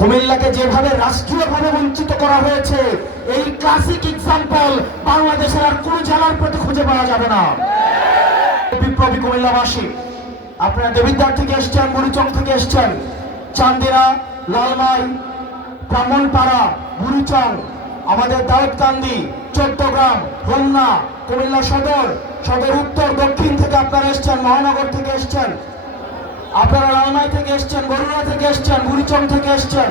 কুমিল্লাকে যেভাবে রাষ্ট্রীয়ভাবে বঞ্চিত করা হয়েছে, এই ক্লাসিক এক্সাম্পল বাংলাদেশের আর কোন জেলার প্রতি খুঁজে পাওয়া যাবে না। বিপ্লবী কুমিল্লাবাসী, আপনারা দেবিদ্বার থেকে এসছেন, বুড়িচং থেকে এসছেন, চান্দিনা, লালমাই, ব্রাহ্মণপাড়া, বুড়িচং, আমাদের দাউদকান্দি, চট্টগ্রাম, হোমনা, কুমিল্লা সদর, সদর উত্তর, দক্ষিণ থেকে আপনারা এসছেন, মহানগর থেকে এসছেন, আপনারা লালমাই থেকে এসছেন, বরুণা থেকে এসছেন, বুড়িচং থেকে এসছেন।